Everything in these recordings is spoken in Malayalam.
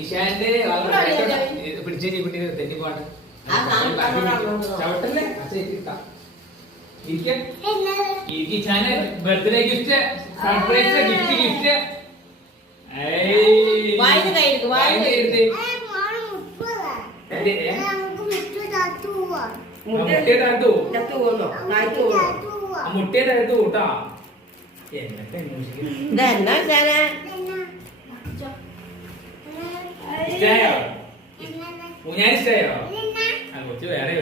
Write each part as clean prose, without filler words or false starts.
ഇഷാന്റെ പിടിച്ച കുട്ടി തെറ്റിപ്പാട്ട് ചവിട്ടല്ലേ ഇഷാന്റെ ബർത്ത്ഡേ ഗിഫ്റ്റ് സർപ്രൈസ് ഗിഫ്റ്റ് മുട്ടേ തരത്തു കൂട്ടാ ഇഷ്ടായോ ഞാൻ ഇഷ്ടായോ ആ കൊച്ചു വേറെ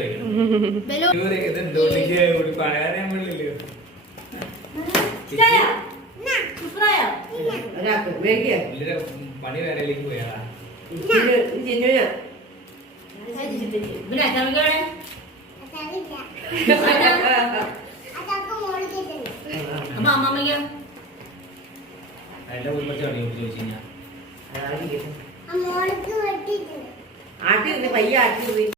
ഇതെന്തോട്ട് പറയാൻ പാടില്ലല്ലോ പണി വേറെയിലേക്ക് പോയാ എന്റെ കുടുംബത്തെ പണി ചോദിച്ചു കഴിഞ്ഞാ ആട്ടി പയ്യ ആട്ടി